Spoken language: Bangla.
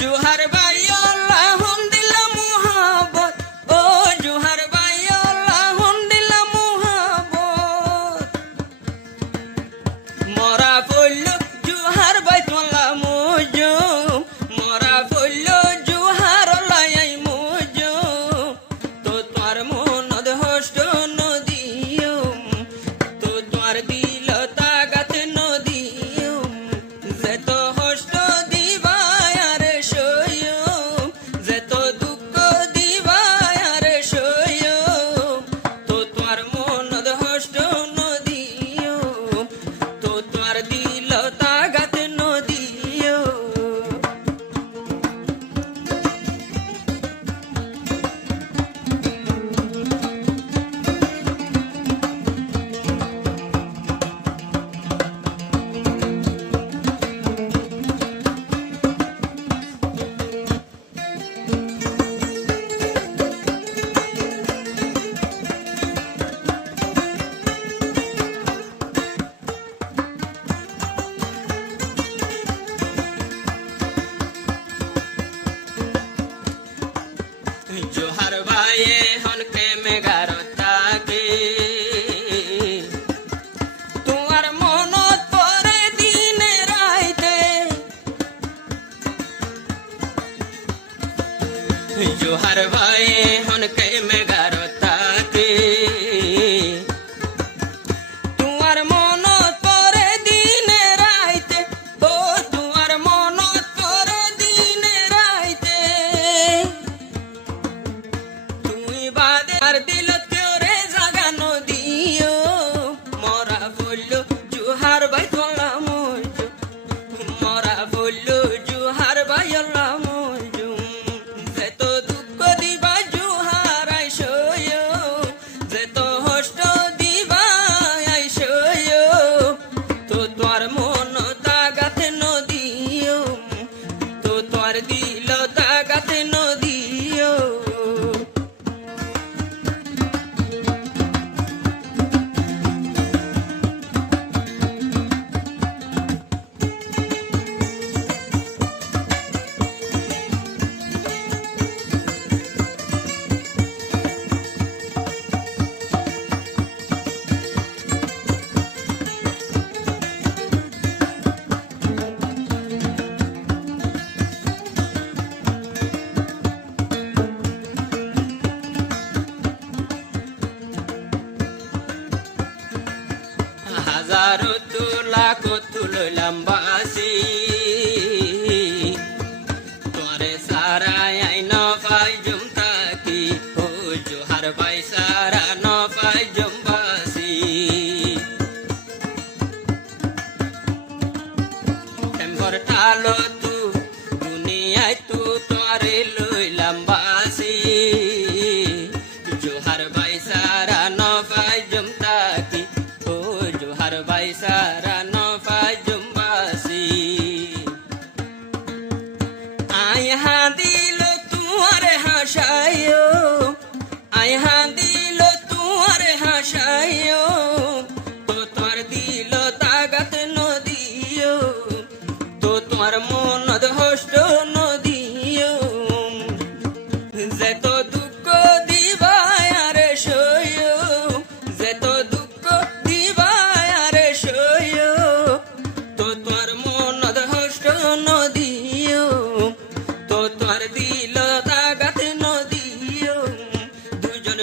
জুহার ভাই আল্লাহ দিলা মুহাব্বত ও জুহার ভাই আল্লাহ দিলা মুহাব্বত মরা পড়ল জুহার ভাই তোলা মুজুম মরা পড়ল জুহার লাই মুজুম তো তোর মনদ হষ্ট নদিয়ম তো তোর দিল তাগাত নদিয়ম যে তো হষ্ট দিবায় আর সয়ম যে তো দুঃখ দিবায় আর সয়ম তো তোর মনদ হষ্ট নদিয়ম তো তোর দিল তাগাত নদিয়ম জোহার ভাইয়ে হনকে মেঘারতাকে তোমার মনত পরে দিনে রাইতে জোহার ভাইয়ে হনকে মেঘারতাকে তোমার মনত পরে দিনে রাইতে ও তোমার মনত পরে দিনে রাইতে তুমি বাদে আর দিলত কেউ রে জাগানো দিও মরা বলল জুহার ভাই তোলা মজু মরা বলল জুহার ভাই আল্লাহ মজু যে তো দুঃখ দিবা জুহার আইসয় যে তো হষ্ট দিবা আইসয় তো তোর মন তাগাত নদিও তো তোর দিল তাগাত নদিও হাজারো তুলা কতুলাম বাসি তোরে সারা আই ন পাই জুম তাকি ও জোহার ভাই সারা ন পাই জুম বাসি এম্বর টালো তু দুনিয়ায় তু তোরে লইলাম বাসি জোহার ভাই সারা ন পাই জুম তাকি ও জোহার ভাই সারা ন পাই জুম বাসি আই হাদিল তুয়ারে হাসায়ো আই হাদিল তুয়ারে হাসায়ো তো তোর দিল তাগাত নদিও তো তোমার মনদ হষ্ট নদিও যে তো দুঃখ দিবায় আর সয়ম যে তো দুঃখ দিবায় আর সয়ম তো তোর মনদ হষ্ট নদিও তো তোর দিল তাগাত নদিও দুজন